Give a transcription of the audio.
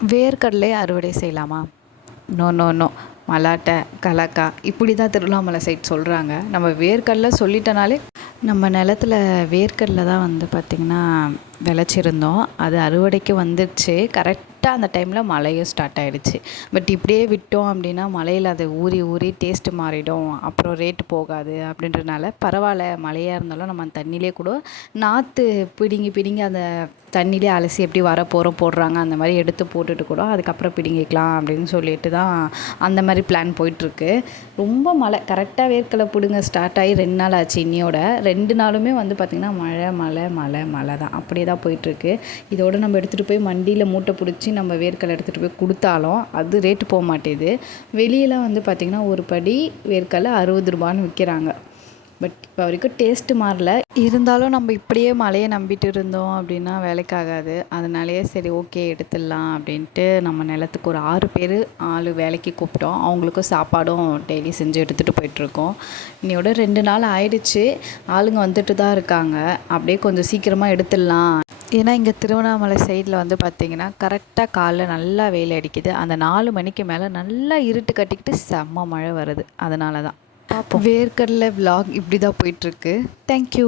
வேர்க்கடலை அறுவடை செய்யலாமா? No no no. மலாட்டை கலக்கா இப்படி தான் திருவண்ணாமலை சைட் சொல்கிறாங்க நம்ம வேர்க்கடலை சொல்லிட்டனாலே நம்ம நிலத்துல வேர்க்கடலை தான் வந்து பார்த்திங்கன்னா விளைச்சிருந்தோம். அது அறுவடைக்கு வந்துடுச்சு கரெக்டாக அந்த டைமில் மழையும் ஸ்டார்ட் ஆகிடுச்சு பட் இப்படியே விட்டோம் அப்படின்னா மழையில் அது ஊறி ஊறி டேஸ்ட்டு மாறிடும். அப்புறம் ரேட்டு போகாது அப்படின்றனால பரவாயில்ல மழையாக இருந்தாலும் நம்ம அந்த தண்ணியிலே கூட நாற்று பிடுங்கி பிடுங்கி அந்த தண்ணியிலே அலசி எப்படி வர போகிறோம் போடுறாங்க அந்த மாதிரி எடுத்து போட்டுட்டு கூட அதுக்கப்புறம் பிடுங்கிக்கலாம் அப்படின்னு சொல்லிட்டு தான் அந்த மாதிரி பிளான் போயிட்டுருக்கு. ரொம்ப மழை கரெக்டாக வேர்க்கலை பிடுங்க ஸ்டார்ட் ஆகி ரெண்டு நாள் ஆச்சு இன்னியோட ரெண்டு நாளுமே வந்து பார்த்திங்கன்னா மழை மழை மழை மழை தான். அப்படியே தான் போயிட்டுருக்கு. இதோடு நம்ம எடுத்துகிட்டு போய் மண்டியில் மூட்டை பிடிச்சி நம்ம வேர்க்கடலை எடுத்துகிட்டு போய் கொடுத்தாலும் அது ரேட்டு போக மாட்டேது. வெளியில் வந்து பார்த்திங்கன்னா ஒரு படி வேர்க்கடலை அறுபது ரூபான்னு விற்கிறாங்க. பட் இப்போ வரைக்கும் டேஸ்ட்டு மாறல. இருந்தாலும் நம்ம இப்படியே மழையை நம்பிட்டு இருந்தோம் அப்படின்னா வேலைக்காகாது. அதனாலேயே சரி ஓகே எடுத்துடலாம் அப்படின்ட்டு நம்ம நிலத்துக்கு ஒரு ஆறு பேர் ஆள் வேலைக்கு கூப்பிட்டோம். அவங்களுக்கும் சாப்பாடும் டெய்லி செஞ்சு எடுத்துகிட்டு போயிட்டுருக்கோம் இன்னையோட ரெண்டு நாள் ஆயிடுச்சு. ஆளுங்க வந்துட்டு தான் இருக்காங்க. அப்படியே கொஞ்சம் சீக்கிரமாக எடுத்துடலாம். ஏன்னா இங்கே திருவண்ணாமலை சைடில் வந்து பார்த்திங்கன்னா கரெக்டாக காலைல நல்லா வெயில் அடிக்குது. அந்த நாலு மணிக்கு மேலே நல்லா இருட்டு கட்டிக்கிட்டு செம்ம மழை வருது. அதனால தான் பார்ப்போம் வேர்க்கடலை vlog இப்படி தான் போயிட்டுருக்கு தேங்க்யூ